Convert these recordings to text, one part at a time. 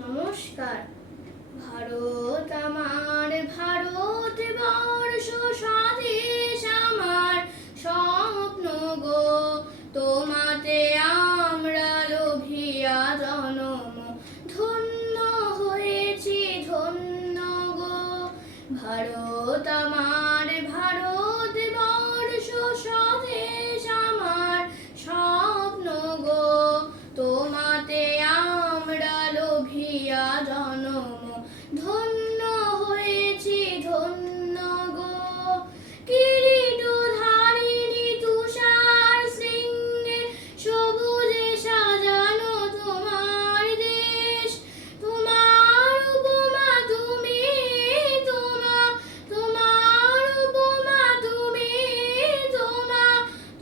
নমস্কার। ভারত আমার, ভারতবর্ষ স্বদেশ আমার, স্বপ্ন গো তোমাতে আমরা লোভিয়া জনম, ধন্য হয়েছি ধন্য গো। ভারত আমার, ভারতবর্ষ স্বদেশ আমার, স্বপ্ন গো তোমাতে আমরা লোভিয়া জনম, ধন্য হয়েছি ধন্য গো। কিরীটধারিণী তুষার শৃঙ্গে সবুজে সাজানো তোমার দেশ, তোমার উপমা তুমি, তোমার উপমা তুমি,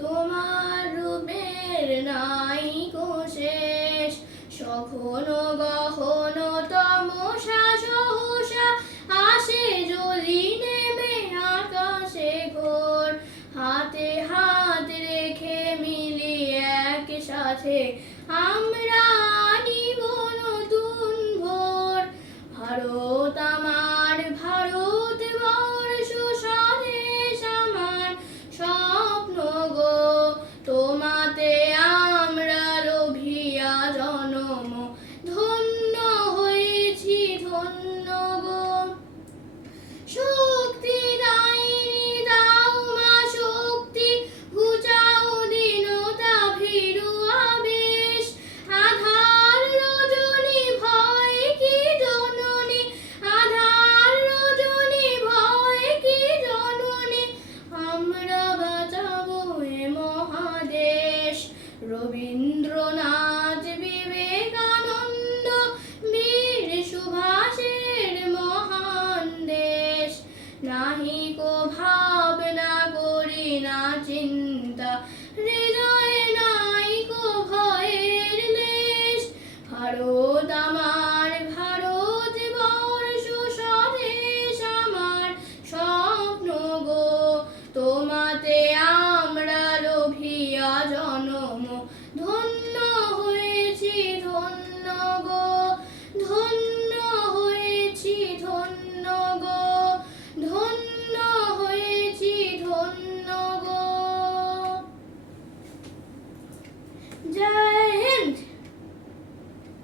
তোমার রূপের নাই কো শেষ। সঘন গহন তমসা সহসা আসে যদি নেমে আকাশে ঘোর, হাতে হাত রেখে মিলি একসাথে আমরা আনিব নতুন ভোর। ভারত আমার, ভারতবর্ষ স্বদেশ আমার, স্বপ্ন গো তোমাতে আমরা লোভিয়া জনম, ধন্য হয়েছি ধন্য গো। শক্তি দায়িনী দাও মা শক্তি, ঘুচাও দীনতা ভীরু আবেশ। আধার রজনী ভয় কি জননী, আধার রজনী ভয় কি জননী, আমরা বাঁচাবো এ মহাদেশ। রবীন্দ্রনাথ, বিবেকানন্দ, বীর সুভাষের মহান দেশ। নাহি কো ভাবনা করি না চিন্তা, হৃদয়ে নাই কো ভয়ের লেশ। ভারত আমার